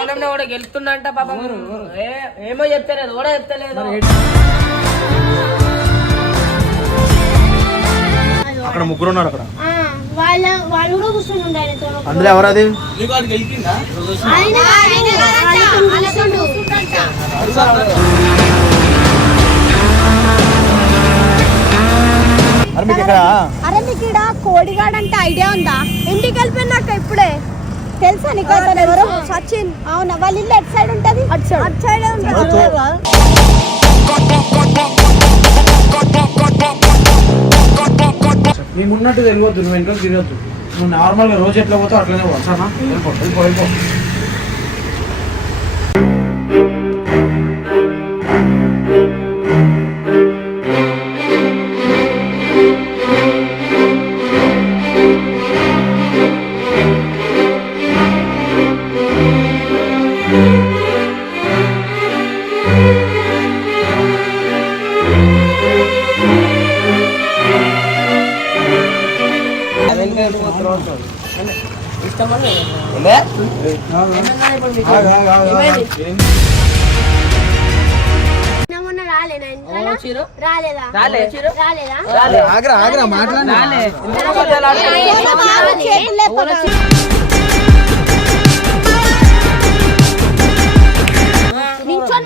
సోనంలో కూడా గెలుతుందంట పాపం. ఏమో చెప్తలేదు కూడా చెప్తలేదు. అక్కడ ముగ్గురు ఉన్నారు. అక్కడ వాళ్ళు కూడా కూర్చొని ఉండాలి. అందులో ఎవరది? అరే మీకు ఇక్కడ కోడిగాడ్ అంటే ఐడియా ఉందా? ఇంటికి వెళ్ళిపోయినాక ఇప్పుడే తెలుసా నీకు అతను ఎవరు? సచిన్. అవునా? వాళ్ళ ఇల్లు ఎట్ సైడ్ ఉంటది? అటు సైడ్ ఉంటుంది. నీకు ఉన్నట్టు తెలియవద్దు, నువ్వు వెనకాల తిరగద్దు. నువ్వు నార్మల్గా రోజు ఎట్లా పోతావు అట్లనే వచ్చానా? వెళ్ళిపో. ఆగ్రా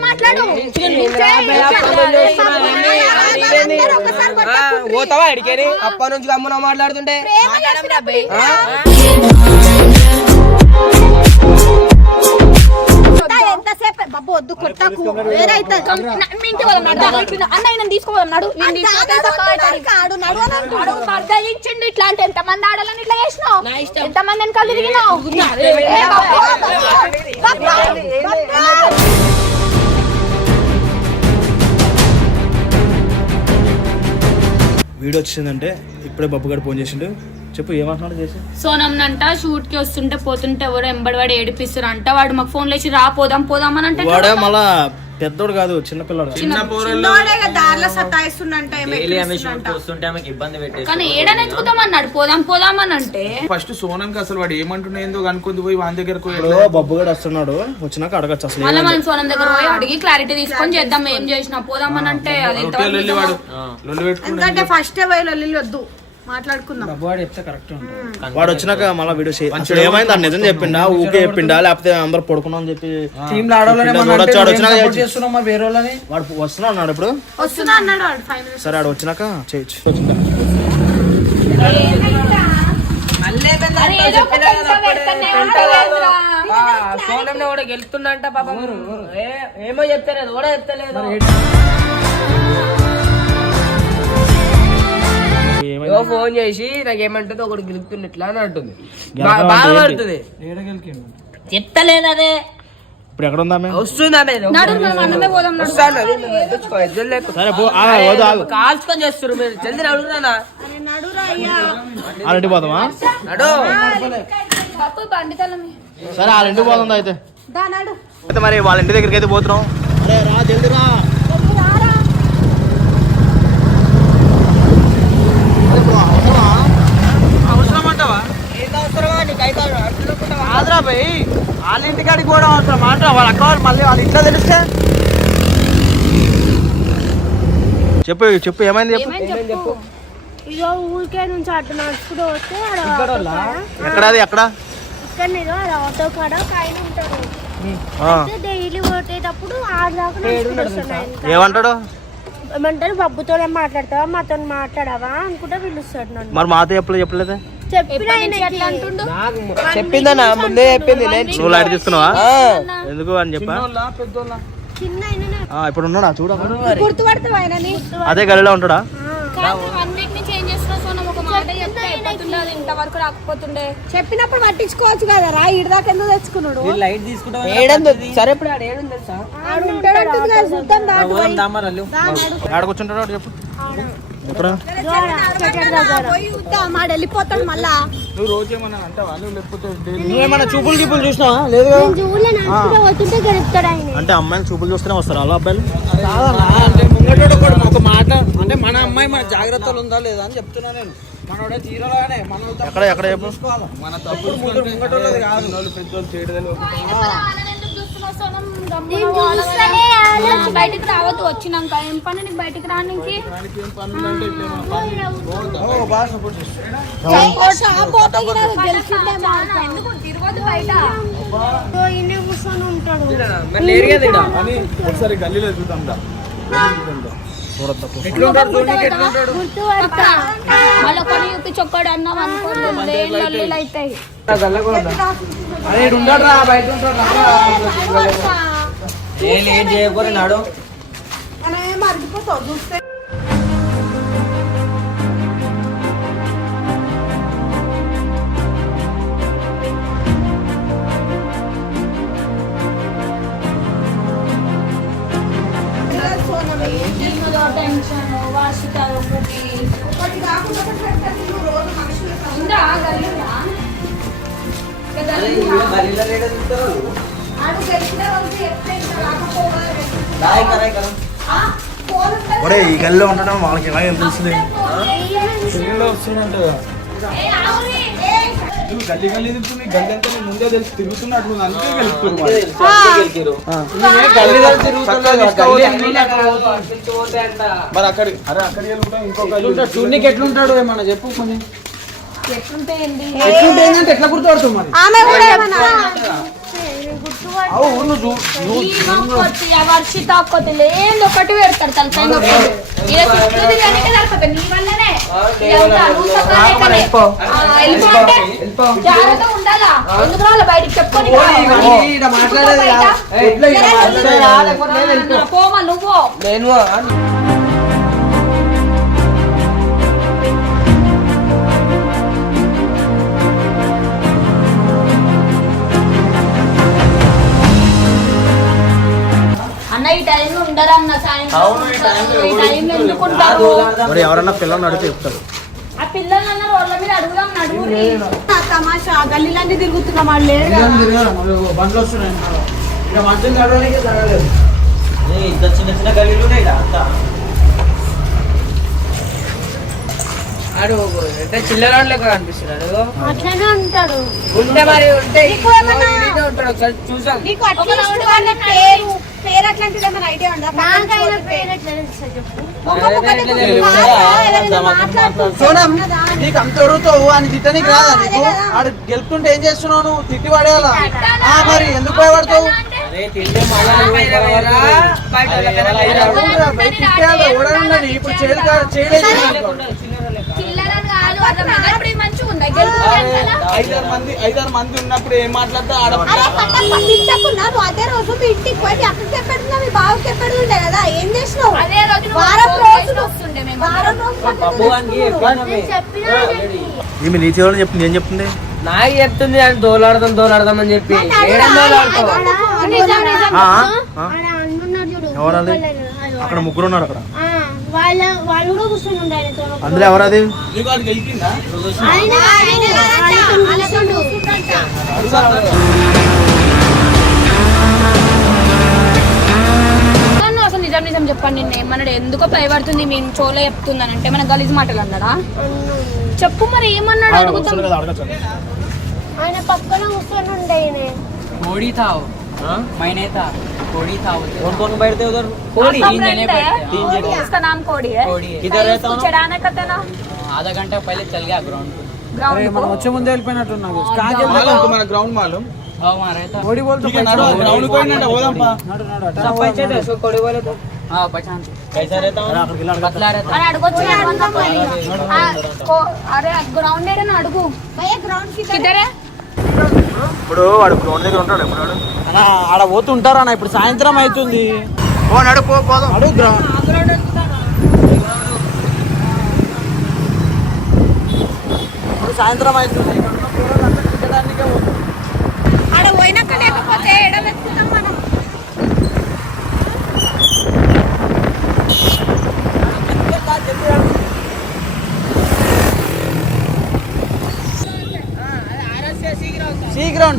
మాట్లాడు. పోతావా అడిగేది? అప్ప నుంచి గమ్మున మాట్లాడుతుంటే ఎంతసేపు బాబు వద్దు కొట్టకు. అన్న తీసుకోపోతున్నాడు ఇచ్చిండు. ఇట్లా అంటే ఎంతమంది ఆడాలని ఇట్లా చేసినావు? ఎంతమంది వెనకాల తిరిగినావు? వీడియో వచ్చిందంటే ఇప్పుడే బబ్బు గారు ఫోన్ చేసిండు. చెప్పు ఏమంటున్నాడు చేసి? సోనంనంట షూట్ కి వస్తుంటే పోతుంటే ఎవరో ఎంబడి ఏడిపిస్తారు అంట. వాడు మాకు ఫోన్ లేచి రా పోదాం అని అంటే వాడే మళ్ళా పెద్దోడు కాదు, చిన్నపిల్లడు. కానీ ఏడని ఎత్తుకుతామన్నాడు. పోదాం అని అంటే ఫస్ట్ సోనంకి అసలు వాడు ఏమంటున్నాయిందో కనుక్కుంది పోయి వాని దగ్గరకు బబ్బు గారు వస్తున్నాడు. వచ్చినాక అడగచ్చు అసలు. మళ్ళీ మనం సోనం దగ్గర పోయి అడిగి క్లారిటీ తీసుకొని చేద్దాం ఏం చేసినా పోదామని అంటే ఎందుకంటే ఫస్ట్ లొల్లి వద్దు మాట్లాడుకుందాం. వాడు వచ్చినాక మళ్ళీ వీడియో ఏమైంది అని నిజం చెప్పిండా ఊకే చెప్పిండా లేకపోతే అందరు పడుకున్నాం అని చెప్పి వాడు వస్తున్నా అన్నాడు. ఇప్పుడు సరే ఆడు వచ్చినాక చేయొచ్చు. సోనంలో కూడా గెలుతుందంట పాపం. ఏమో చెప్తలేదు కూడా చెప్తలేదు. ఫోన్ చేసి నాకేమంటుంది ఒకటి గెలుపుతున్నట్లా అని అంటుంది. బాధపడుతుంది. చెప్తలేదు అదే. ఇప్పుడు ఎక్కడ ఉందా? వస్తుందా? కాల్చుకొని చేస్తారు మీరు. జల్దీ అడుగురానా? ఆరింటి పోదామా? సరే ఆరింటికి పోతుందా అయితే. అయితే మరి వాళ్ళ ఇంటి దగ్గరికి అయితే పోతున్నాం. రా జల్దీ రా. ఆదరా పోయి వాళ్ళ ఇంటికాడికి కూడా అవసరం మాట. వాళ్ళ అక్క వాళ్ళు మళ్ళీ వాళ్ళ ఇంట్లో తెలిస్తే చెప్పు ఏమైంది చెప్పు. ఇదో ఊరికే నుంచి అటు నడుచుకుంటూ వస్తే ఎక్కడది ఎక్కడ ఇక్కడ ఆటో కాడ ఆయన ఉంటాడు. డైలీ పోయేటప్పుడు ఆడదాకా ఏమంటాడు? ఏమంటారు? బబ్బుతో మాట్లాడతావా మాతో మాట్లాడవా అనుకుంటా పిలుస్తాడు నన్ను. మరి మాతో చెప్పలేదు. చెప్పిందన్నా ముందే చెప్పింది. నువ్వు లైట్ తీసుకున్నావా ఎందుకు అని చెప్పా. ఇప్పుడు ఉన్నాడా చూడ? గుర్తుపడతావా? అదే గదిలో ఉంటాడా? చెప్పినప్పుడు పట్టించుకోవచ్చు కదా రా. ఇటు దాకా ఎందుకు తెచ్చుకున్నాడు? లైట్ తీసుకుంటా. సరే ఇప్పుడు ఆడకొచ్చుంటాడు చెప్పు. వెళ్ళిపోతాడు మళ్ళా. నువ్వు రోజు ఏమన్నా అంటావా? లేకపోతే నువ్వేమన్నా చూపులు చూసినావా? లేదు అంటే అమ్మాయిని చూపులు చూస్తూనే వస్తారు అలా అబ్బాయిలు. అంటే ముంగటోడు ఒక మాట అంటే మన అమ్మాయి మన జాగ్రత్తలు ఉందా లేదా అని చెప్తున్నా నేను. మనోడే జీరోలానే ఎక్కడ చెప్పు. మన తప్పుడు ముంగటోళ్ళది కాదు. పెద్దోళ్ళు చేయడం సోనం బయటికి రావద్దు. వచ్చినాక ఏం పని నీకు బయటికి రానికి? ఎందుకు తిరగదు బయట? కూర్చొని ఉంటాడు. ఒకసారి గల్లీలో చూద్దాం మళ్ళీ కొన్ని చూపించి ఒక్కడు అన్నాం అనుకోండి లొల్లీలు అవుతాయి. ఏం చేయకపోతే నాడు మరిగిపోతావు చూస్తే. టెన్షన్ వాషిక ఒకటి ఉందా గల్లీలా? ఒరే ఈ గల్లీలో ఉండడం వాళ్ళకి ఎలా తెలుస్తుంది? గల్లీ గల్లీ తిరుగుతుంది, గల్లీ అంతా ముందే తెలిసి తిరుగుతున్నట్లు అందుకే గెలుపుతున్నారు. మరి అక్కడికి వెళ్తాం ఇంకొక చూడనికి ఎట్లుంటాడు ఏమన్నా చెప్పు కొన్ని. ఎట్లుంటే ఎట్లుంటే ఎట్లా గుర్తుపడుతుంది మరి? ఆమె కూడా ఏమన్నా వర్షిత ఒక్కటి లేదు ఒకటి పెడతాడు తలపైన నీ వల్లనే జాగ్రత్త ఉండాలా. ఎందుకు రావాలి బయటికి చెప్పుకొని పోమా నువ్వు. అన్న ఈ టైంలో ఉండరన్న సాయంత్రం ఈ టైంలో ఎందుకుంటారు? మరి ఎవరన్నా పిల్లల్ని అడిగితే చెప్తారు. ఆ పిల్లలన్న రోడ్ల మీద అడుగుదాం నడుగురి. తమాషా గల్లీలన్నీ తిరుగుతున్నాం వాళ్ళు లేరు. బండ్లు వస్తున్నాయి ఇక్కడ మంచం నడవడానికి జరగలేదు. ఇంత చిన్న చిన్న గల్లీలు అంతా ఆడు అంటే చిల్లరాడు లెక్క కనిపిస్తున్నాడు. అట్లనే ఉంటాడు. ఉంటే మరి ఉంటే ఉంటాడు ఒకసారి చూసాం. నీకు అట్లీస్ట్ వాళ్ళ పేరు అట్లాంటిది ఏమైనా ఐడియా ఉందా? సోనం నీకు అంత అడుగుతావు అని తిట్టనికి రాదా నీకు? ఆడు గెలుపుతుంటే ఏం చేస్తున్నావు నువ్వు? తిట్టి పడేయాలా? మరి ఎందుకు భయపడతావు? ఇప్పుడు చేయలేదు. ఐదారు మంది ఉన్నప్పుడు ఏం మాట్లాడతా అదే రోజు మీ ఇంటికి పోయి అక్కడికి ఎక్కడున్నా మీ బావకి ఎక్కడ ఉండే కదా ఏం చేసినావు? అదే రోజు ఈమె నీ చెవులని చెప్తుంది. ఏం చెప్తుంది? నాకు చెప్తుంది అని దోలాడదాం అని చెప్పి ఎవరది? అక్కడ ముగ్గురు ఉన్నారు అక్కడ. వాళ్ళు కూడా కూర్చొని ఉండే అందులో ఎవరది? గెలిపిందా అసలు నిజం చెప్పండి. నిన్న ఏమన్నాడు? ఎందుకో భయపడుతుంది మీ చోలో చెప్తుందని అంటే మన గలీజ్ మాటలు అన్నాడా? చెప్పు మరి ఏమన్నాడు అడుగుతాం. ఆయన పక్కన కూర్చొని ఉండే కోడి తావు मैंने था कोड़ी था कौन बैठते उधर? कोड़ी उसका नाम कोड़ी है. किधर रहता हूँ? चढ़ाने का था ना. आधा घंटा पहले चल गया ग्राउंड మనం వచ్చే ముందే వెళ్ళిపోయినట్టున్నావు. మన గ్రౌండ్ మాలూమ్ वहाँ रहता కోడి బోల్తో గ్రౌండ్ పోయినట్టు పోదాంపా. सब परिचय थे उसको कोड़ी बोले तो हाँ पहचान कैसा रहता हूँ? पतला रहता అని అడగొచ్చు. అరే గ్రౌండ్ ఏడని అడుగు. గ్రౌండ్ కిద్దరే ఇప్పుడు వాడు గ్రౌండ్ దగ్గర ఉంటాడు. ఎప్పుడు ఆడ పోతుంటారా? ఇప్పుడు సాయంత్రం అవుతుంది. అడుగు గ్రౌండ్ సాయంత్రం అవుతుంది. ఆడ పోయినాక లేకపోతే ఎడ వెతుకుతాం మనం. सी ग्राउंड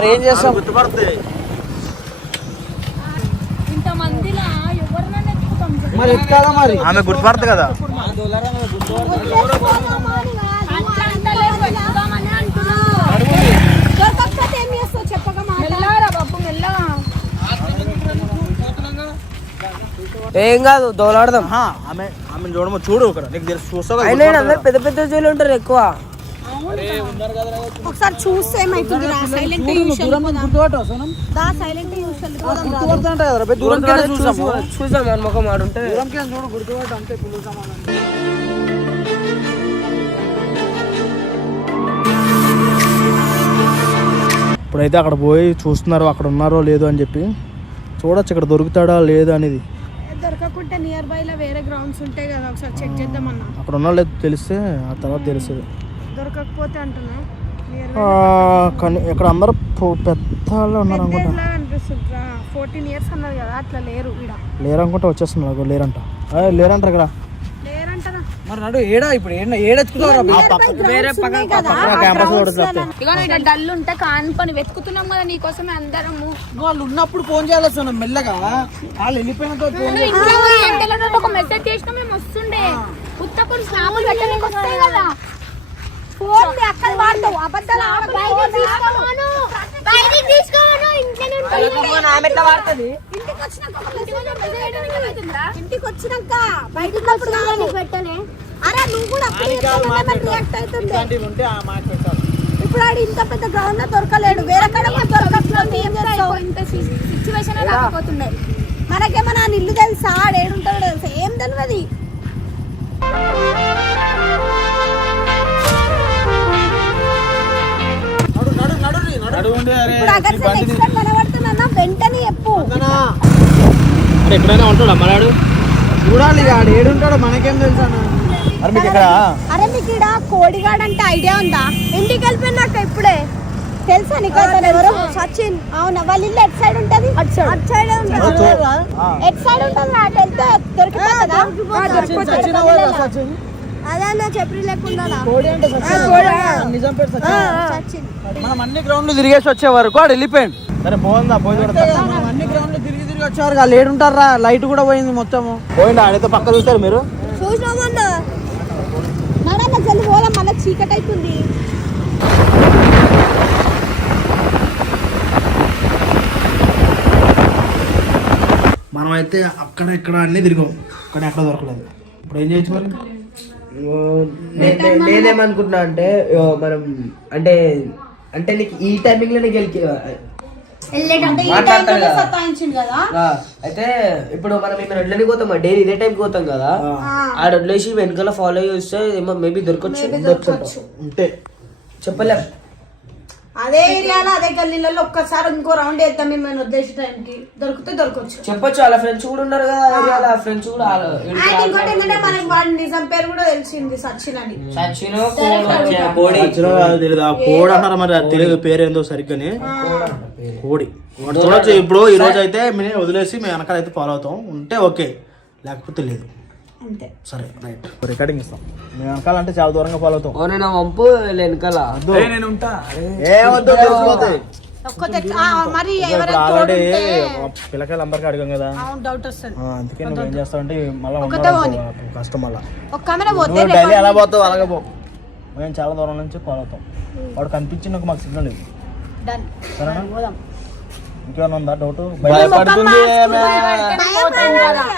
మరి ఏం చేస్తాం? గుర్తుపడుతుంది. ఇంతమందిలా ఎవరినైనా ఎత్తుకుతాం సార్. మరి ఎక్కాలా మరి? ఆమె గుర్తుపడుతుంది కదా. అట్లా లేదు, ఎత్తుకుదామని అంటున్నా. దొరకకపోతే ఏం చేస్తావు చెప్పక మాట. మెల్లగా బాబు, మెల్లగా. ఏం కాదు దోలాడదాం. ఆమె ఆమె చూడము, చూడు ఇక్కడ నీకు తెలుసు, చూస్తావు అయినా అందరు పెద్ద పెద్ద జోలు ఉంటారు ఎక్కువ. ఒకసారి చూస్తే ఏమైతుంది రా, సైలెంట్ గుర్తుపట్టావు సోనం? సైలెంట్ గుర్తుపడుతుంట కదా, దూరంకి చూసాము. చూసాం మన ముఖం ఆడుంటే. దూరంకి చూడు, గుర్తుపట్టు అంతే. పుల్లు సమానం. ఇప్పుడైతే అక్కడ పోయి చూస్తున్నారు అక్కడ ఉన్నారో లేదో అని చెప్పి. చూడొచ్చు ఇక్కడ దొరుకుతాడా లేదా అనేది. దొరకకుంటే నియర్ బై లో వేరే గ్రౌండ్స్ ఉంటాయి కదా, ఒకసారి చెక్ చేద్దామన్నా. అక్కడ ఉన్నా లేదు తెలిస్తే ఆ తర్వాత తెలుస్తుంది. దొరకకపోతే అంటున్నా కానీ ఇక్కడ అందరూ పెద్ద వాళ్ళు ఉన్నారు అనుకుంటా. అనిపిస్తుంది 14 years అన్నారు కదా, అట్లా లేరు ఇక్కడ. లేరు అనుకుంటా, వచ్చేస్తున్నారు. లేరంట లేరంటారు ఇక్కడ. లేరంటారా? మరి నడు ఏడా ఇప్పుడు ఏడెత్తుకుతావు? వేరే పక్కన ఇగో ఇట్లా డల్ ఉంటే కాని పని వెతుకుతున్నాం కదా నీకోసమే అందరము. వాళ్ళు ఉన్నప్పుడు ఫోన్ చేయాలి సోనం, మెల్లగా. వాళ్ళు వెళ్ళిపోయినతో ఫోన్ నువ్వు ఇంట్లో పోయి ఎంతలో ఒక మెసేజ్ చేసినా మేము వస్తుండే. ఉత్తప్పుడు స్నాపులు పెట్టడానికి వస్తాయి కదా. ఫోన్ అక్కడ వాడతావు, అబద్ధాలు బయటికి తీసుకోను, ఇంట్లోనే ఆమె ఎట్లా వాడుతుంది? ఇంటికి వచ్చినాక బయటకు పెట్టలే. అరే నువ్వు కూడా రియాక్ట్ అవుతుంది. ఇప్పుడు ఆడు ఇంత పెద్ద గ్రౌండ్ లో దొరకలేడు, వేరే కడ దొరకట్లేదు. ఏం చేస్తావు? సిచ్యువేషన్ రాకపోతుండే. మనకేమన్నా ఇల్లు తెలుసా, ఆడేడుంటాడో తెలుసా? ఏం తెలియదు. ఇప్పుడు అగర్ కనబడుతున్నా వెంటనే చెప్పు. ఎక్కడైనా ఉంటాడా మనాడు? చూడాలి ఆడు ఏడుంటాడో మనకేం తెలుసా? మరి మీకు ఇక్కడ అరే మీకు ఇక్కడ కోడిగాడు అంటే ఐడియా ఉందా? ఇంటికి వెళ్ళిపోయినాక ఇప్పుడే తెలుసా నీకు? అతను ఎవరు? సచిన్. అవునా? వాళ్ళ ఇల్లు ఎట్ సైడ్ ఉంటది? అటు సైడ్ ఉంటుంది. ఎట్ సైడ్ ఉంటుంది? అటు వెళ్తే దొరికిపోతుంది. అదే అన్న చెప్పి లేకుండా నిజం పేరు సచిన్. మనం అన్ని గ్రౌండ్లు తిరిగేసి వచ్చే వరకు ఆడు వెళ్ళిపోయాడు. సరే పోయిందా? పోయి మనం అన్ని గ్రౌండ్లు తిరిగి వచ్చే వరకు వాళ్ళు ఏడుంటారా? లైట్ కూడా పోయింది మొత్తము. పోయిందా? ఆడైతే పక్క చూస్తారు మీరు. చూసినామన్నా నడన్న జల్లి పోదాం, మళ్ళీ చీకటి అవుతుంది. మనమైతే అక్కడ ఇక్కడ అన్ని తిరిగాం, కానీ ఎక్కడ దొరకలేదు. ఇప్పుడు ఏం చేయొచ్చు మరి? నేనేమనుకుంటున్నా అంటే మనం అంటే అంటే నీకు ఈ టైమింగ్ లోనే సతాయించింది కదా. అయితే ఇప్పుడు మనం ఇక్కడ వడ్లని పోతాం, డైలీ ఇదే టైంకి పోతాం కదా. ఆడ వడ్లేసి వెనకాల ఫాలో చేస్తే ఏమో మేబీ దొరకచ్చు. ఉంటే చెప్పలేం. అదే ఏరియాలో అదే గల్లీలలో ఒక్కసారి ఇంకో రౌండ్ వేద్దాం మేము ఉద్దేశం టైంకి. దొరికితే దొరకచ్చు. చెప్పొచ్చు, అలా ఫ్రెండ్స్ కూడా ఉన్నారు కదా ఏరియాలో. ఫ్రెండ్స్ కూడా ఇంకోటి ఏంటంటే మనకి వాడి నిజం పేరు కూడా తెలిసింది, సచిన్ అని. తెలియదు. ఆ కోడి అంటారా మరి, అది తెలియదు పేరు ఏందో సరిగ్గానే. కోడి చూడొచ్చు. ఇప్పుడు ఈ రోజు అయితే మేము వదిలేసి మేము వెనకాల అయితే ఫాలో అవుతాం. ఉంటే ఓకే, లేకపోతే లేదు. అంతే. సరే రైట్, రికార్డింగ్ ఇస్తాం. మేము వెనకాల అంటే చాలా దూరంగా ఫాలో అవుతాం. నేను వంపు వెనకాల నేను ఉంటా. ఏమొద్దు, మరి ఆల్రెడీ పిల్లకాయలు అందరికీ అడిగాం కదా, డౌట్ వస్తుంది. అందుకే నువ్వు ఏం చేస్తావు అంటే మళ్ళీ కష్టం. మళ్ళీ ఒక కెమెరా పోతే డైలీ ఎలా పోతావు అలాగే పో. మేము చాలా దూరం నుంచి ఫాలో అవుతాం. వాడు కనిపించి నాకు మాకు సిగ్నల్ లేదు. డన్. సరేనా? పోదాం. ఇంకేమైనా ఉందా డౌట్?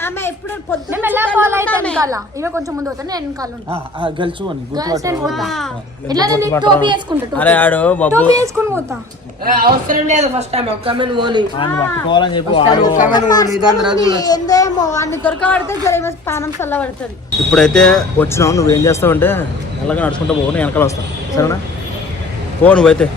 ఆమె ఎప్పుడు పొద్దున్న కొంచెం ముందు పోతా, నేను వెనకాల ఉంటా. గెలుచు అని ఇట్లా నేను టోపీ వేసుకుంటా. అరే ఆడు బాబు టోపీ వేసుకుని పోతా. అవసరం లేదు. ఫస్ట్ టైం ఒక్క పోని పట్టుకోవాలని చెప్పి ఏందేమో అన్ని దొరకబడితే జరిగే పానం చల్ల పడుతుంది. ఇప్పుడైతే వచ్చినావు. నువ్వేం చేస్తావంటే మెల్లగా నడుచుకుంటా పో, నేను వెనకాల వస్తాను. సరేనా? పో నువ్వైతే.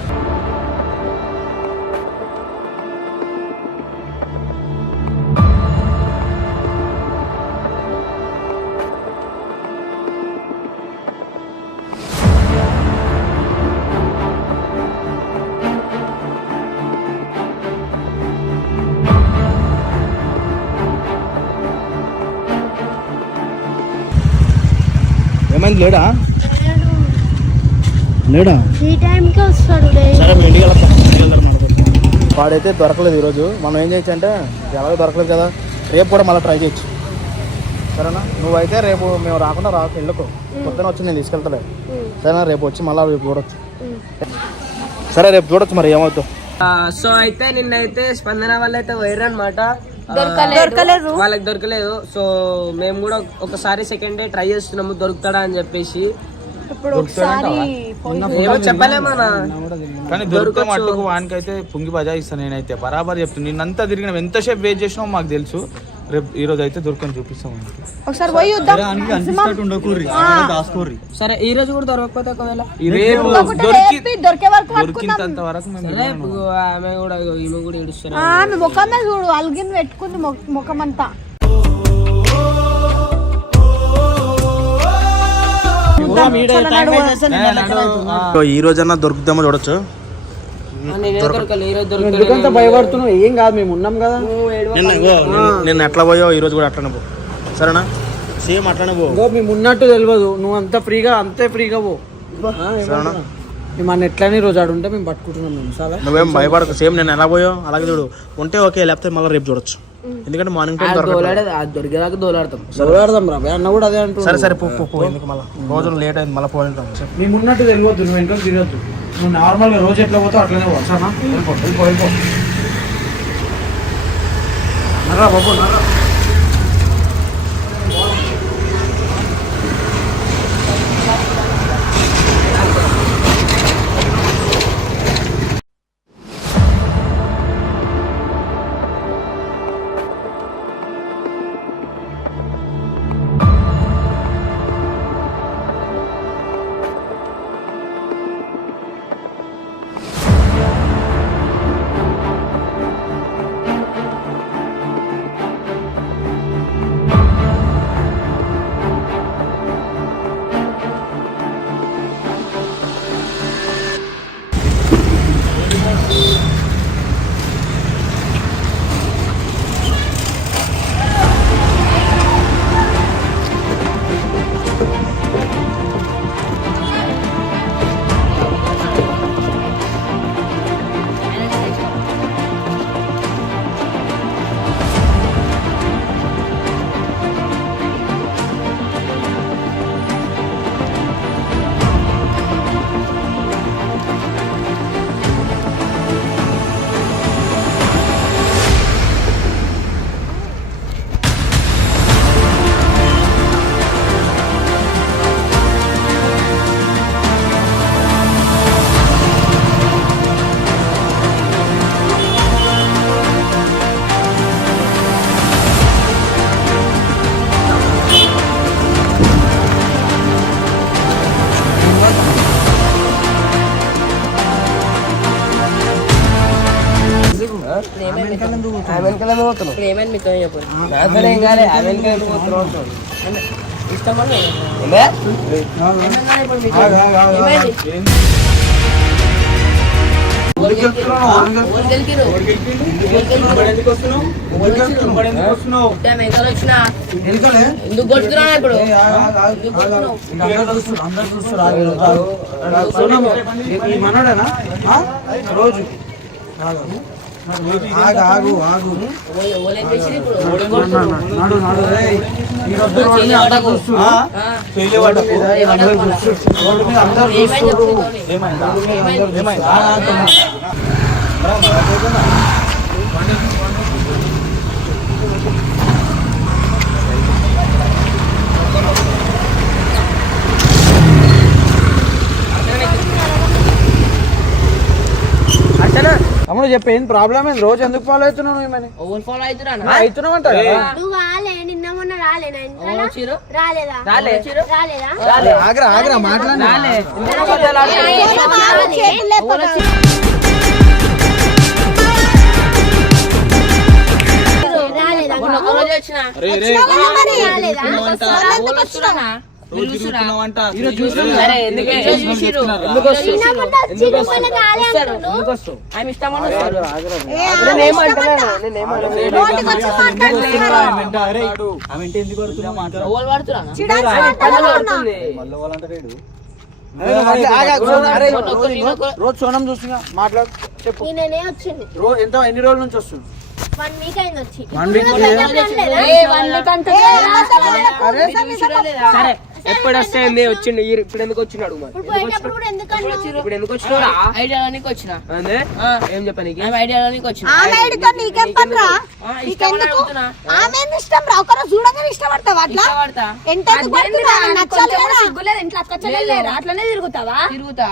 ఏమైంది? లేడా? లేడా? ఈ టైంకి వస్తాడు. సరే ఇంటికి వెళ్తాం. వాడైతే దొరకలేదు ఈరోజు. మనం ఏం చేయొచ్చు అంటే ఎలాగో దొరకలేదు కదా, రేపు కూడా మళ్ళీ ట్రై చేయొచ్చు. సరేనా? నువ్వైతే రేపు మేము రాకుండా వెళ్ళకు, పొద్దున వచ్చి నేను తీసుకెళ్తలే. సరేనా? రేపు వచ్చి మళ్ళీ రేపు చూడొచ్చు. సరే రేపు చూడొచ్చు, మరి ఏమవుతావు. సో అయితే నిన్నైతే స్పందన వాళ్ళు అయితే పోయారనమాట, దొరకలేదు, వాళ్ళకి దొరకలేదు. సో మేము కూడా ఒకసారి సెకండ్ డే ట్రై చేస్తున్నాము దొరుకుతాడా అని చెప్పేసి. ఇప్పుడు ఒకసారి ఏమో చెప్పలేమన్నా, కానీ దొరికే మట్టుకు వానికైతే పుంగి బజాయిస్తాను నేనైతే బరాబర్ చెప్తాను. నిన్నంతా తిరిగిన ఎంతసేపు వెయిట్ చేసినావు మాకు తెలుసు. రేపు ఈ రోజు అయితే దొరకని చూపిస్తాం. ఒకసారి పోయి చూద్దాం. సరే ఈ రోజు కూడా దొరకకపోతే ఒకవేళ రేపు దొరికే వరకు దొరికినంత వరకు సరే ఆమె కూడా ఈమె కూడా ఏడుస్తారు. ఆమె ముఖమే చూడు అలిగిన పెట్టుకుంది ముఖం అంతా. ఈ రోజన్నా దొరుకుతామో చూడొచ్చు. నేనే దొరకలే, ఈ రోజు దొరకలేదు. ఎందుకంత భయపడుతున్నావు? ఏం కాదు, మేము ఉన్నాం కదా. నిన్న ఎట్లా పోయో ఈ రోజు కూడా అట్లనే పో. సరేనా? సేమ్ అట్లనే పో. మేము ఉన్నట్టు తెలియదు, నువ్వు అంత ఫ్రీగా పో. సరేనా? మన ఎట్లనే రోజు ఆడుంటే మేము పట్టుకుంటున్నాం. మేము సరే, నువ్వేం భయపడకు. సేమ్ నేను ఎలా పోయో అలాగే చూడు. ఉంటే ఓకే, లేకపోతే మళ్ళీ రేపు చూడొచ్చు. ఎందుకంటే మార్నింగ్ టైం దొరికేదాకా దోలాడతాం. దోలాడదాం రా అన్న కూడా అదే అంటుంది. సరే సరే పో. ఎందుకు మళ్ళీ రోజు లేట్ అయింది, మళ్ళీ పోయింటాం. మేము ఉన్నట్టు తెలియదు, నువ్వు వెంటనే తిరగద్దు. నువ్వు నార్మల్గా రోజు ఎట్లా పోతావు అట్లనే పో. సరేనా? వెళ్ళిపో. నర్రా బాబు, నర్రా. ఎందుకు కొడుతున్నా ఇప్పుడు మనోడేనా రోజు? ఆగు అమ్ముడు చెప్పే ఏం ప్రాబ్లం ఏంది? రోజు ఎందుకు ఫాలో అవుతున్నావు? ఏమని ఫాలో అవుతున్నావు అంట. ఆగ్రా మాట్లాడి రోజు సోనం చూస్తున్నా మాట్లాడు చెప్పు. నేనే వచ్చింది ఎన్ని రోజుల నుంచి వస్తుంది? 1 వీక్ అయింది వచ్చి. 1 వీక్ సరే ఎప్పుడు వస్తే వచ్చిండు ఇప్పుడు ఎందుకు వచ్చినాడు మరి ఇప్పుడు పోయేటప్పుడు కూడా ఎందుకన్నా ఇప్పుడు ఎందుకు వచ్చినారా ఐడియాలోనికి వచ్చిన అదే ఏం చెప్పాను ఐడియాలోనికి వచ్చిన ఆమె ఐడితో నీకేం పని రా? నీకెందుకు? ఆమె ఎందుకు ఇష్టం రా? ఒకరోజు చూడగానే ఇష్టపడతావా అట్లా? ఎంత ఎందుకు పడుతున్నా? నచ్చలేదా? సిగ్గులేదు ఇంట్లో అక్క చెల్లెలేరా అట్లనే తిరుగుతావా తిరుగుతా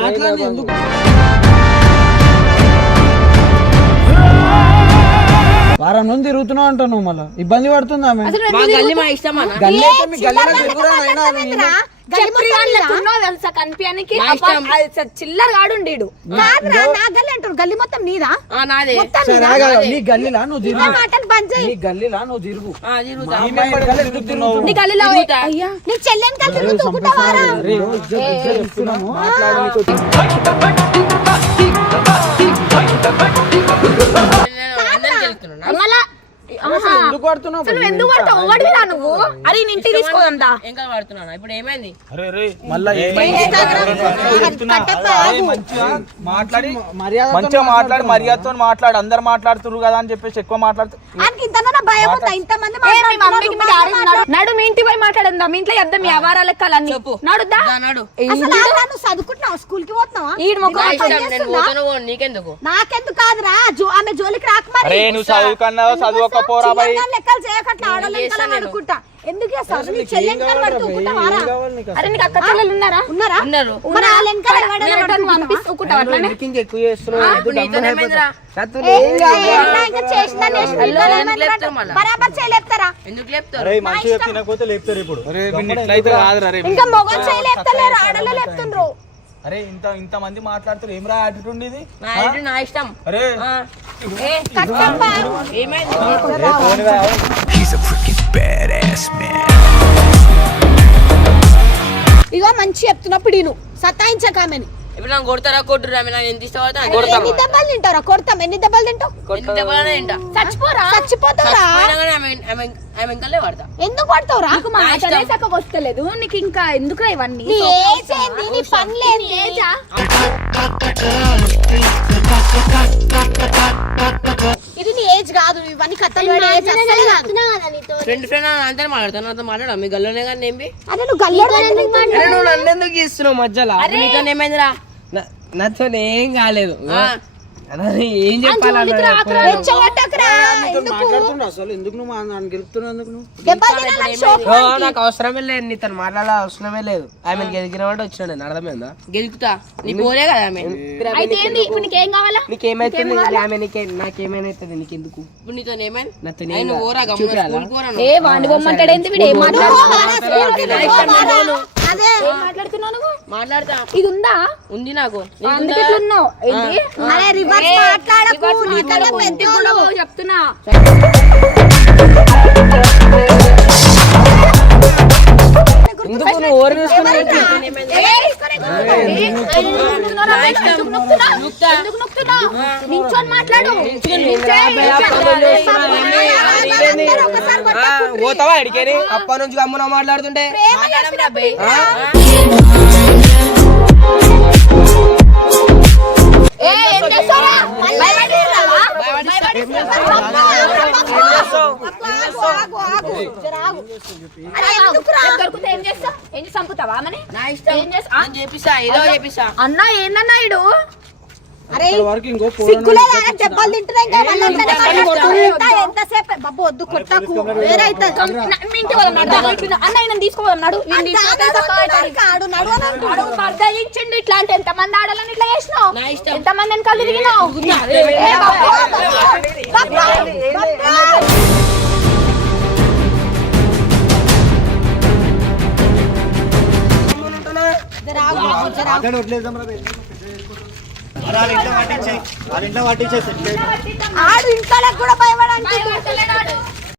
మాట్లాడి ఎందుకు వారం నుండి తిరుగుతున్నావు అంటావు నువ్వు, మళ్ళీ ఇబ్బంది పడుతుంది ఆమె. మా గల్లీ మా ఇష్టం అన్న గల్లీ అయితే మీ గల్లీలో తిరుగురా నాయనా అని. తెలుసా కనిపించడానికి చిల్లర గాడుండీడు కాదురా, నా గల్లి అంటారు. గల్లి మొత్తం నీదా? నాదే మొత్తం సరే, నీదా? ఆగు, నీ గల్లీలా నువ్వు తిరుగు. నా మాటలు బంద్ చేయి. నీ గల్లీలా నువ్వు తిరుగు. తిరుగుతా ఈ అమ్మాయి గల్లీ ఎందుకు తిరుగుతున్నావు? నీ గల్లీలో అయ్యా నీ చెల్లెని కలిసి నువ్వు తూకుంటావారా? రే, ఇజ్జత్ ఇస్తున్నాము. మాట్లాడనీకు మళ్ళా ఎందుకు పడుతున్నావు? ఎందుకు పడతావు ఓడిరా నువ్వు అరే నీ ఇంటికి తీసుకోదా ఇంకా పడుతున్నాను ఇప్పుడు ఏమైంది అరే రే మళ్ళా మాట్లాడి మంచిగా మాట్లాడి మర్యాదతో మాట్లాడు. అందరు మాట్లాడుతున్నారు కదా అని చెప్పేసి ఎక్కువ మాట్లాడుతూ ఆయనకి ఇంతనన్నా భయం ఉందా? ఇంతమంది నడు మీ ఇంటికి పోయి మాట్లాడిందా మీ ఇంట్లో అద్దం మీ అవారా లెక్కలన్నీ నడుద్దా నాడు అసలు ఆమె నువ్వు చదువుకుంటున్నావా? స్కూల్ కి పోతున్నావా? ఈడు మొక్క నీకెందుకు నాకెందుకు కాదురా, ఆమె జోలికి రాక మరి. అరే నువ్వు చదువుకున్నావు చదువుకపోరా బై చిల్లరగా లెక్కలు చేయకట్లా ఆడోళ్ళెంకలా అడుగుంటా. ఎందుకు చేస్తావు? నీ చెల్లెంకలు పడుకుంటావారా? అరే నీకు అక్క చెల్లెలు ఉన్నారా ఉన్నారా? ఉన్నారు మరి ఆ లెంకలు ఎవడన్నా పంపిస్తుంటావు అట్లనే ఎక్కువ చేస్తున్నావు. ఇంకా చేసిన బరాబర్ చేయలేపుతారా? ఎందుకు లేపుతారు అరే మంచిగా తినకపోతే లేపుతారు ఇప్పుడు. అరే ఇట్లయితే కాదురా రే. ఇంకా మొగలు చేయలేపుతలేరు, ఆడోళ్ళే లేపుతుండ్రు. అరే ఇంత మంది మాట్లాడుతారు ఏం రా యాటిట్యూడ్ ఇది? నా ఇష్టం అరే కష్టం బా. ఏమైంది ఇగో మంచి చెప్తున్నప్పుడు నేను సతాయించక ఆమెని. ఇప్పుడు నాకు కొడతారా కొట్టురు ఆమె నాకు ఎంత ఇష్టపడతా ఎన్ని దెబ్బలు తింటారా? కొడతాం. ఎన్ని దెబ్బలు తింటావు? చచ్చిపోరా చచ్చిపోతావురా? ఆమె ఇంకా పడతా ఎందుకు పడతావురా? చక్కగా వస్తలేదు నీకు ఇంకా ఎందుకురా ఇవన్నీ నీ ఏజ్ ఏంది? నీ పని లేని ఏజా? ఇది నీ ఏజ్ కాదు, ఇవన్నీ కథలు పడే ఏజ్ అస్సలే కాదు. ఫ్రెండ్ అంతా మాట్లాడతాను నాతో మాట్లాడా మీ గల్లోనే కానీ ఏమి అదే నువ్వు గల్లేరు నువ్వు నన్ను ఎందుకు ఇస్తున్నావు మధ్యలో నీతో ఏమైందిరా నాతో ఏం కాలేదు ఏం చెప్పాలి అసలు ఎందుకు నువ్వు నన్ను గెలుపుతున్నావు? ఎందుకు నువ్వు? నాకు అవసరమే లేదు నీతో మాట్లాడాల అవసరమే లేదు ఆమె గెలికినవాడు వచ్చినాడు నేను అర్థమైందా గెలుకుతా నీ పోలే కదా ఆమె అయితే ఏంది ఇప్పుడు నీకేం కావాలా నీకేమైతుంది ఆమె నీకేమైతుంది నీకెందుకు ఇప్పుడు నీతో ఏ వాడి బొమ్మంటాడేంటి వీడు ఏం అదే మాట్లాడుతున్నావు నువ్వు మాట్లాడతా ఇది ఉందా ఉంది నాకు అందుకే ఇట్లున్నావు ఏంది అరే రివర్స్ మాట్లాడకు, నీకన్నా పెద్దోళ్ళు. చెప్తున్నా ఎందుకు నువ్వు ఓరు నించొని మాట్లాడు పోతావా అడిగేది అప్ప నుంచి అమ్మున మాట్లాడుతుంటే చంపుతావా మని నా ఇష్టం చేపిస్తా ఏదో చేపిస్తా అన్నా ఏందన్నా ఇడు అరే సిగ్గులేదా? దెబ్బలు తింటున్నా ఇంకా మళ్ళీ అంతనే మాట్లాడుతున్నావు. ఎంతసేపు బాబు వద్దు కొట్టకు, వేరే అవుతుంది. మీ ఇంటి వాళ్ళ అన్న ఆయన తీసుకోవాలన్నాడు ఇచ్చిండు ఇట్లాంటి ఎంతమంది ఆడాలని ఇట్లా చేసినావు నా ఇష్టం ఎంతమంది అని కళ్ళు తిరిగినావు ఆడు ఇంట్లో కూడా భయపడ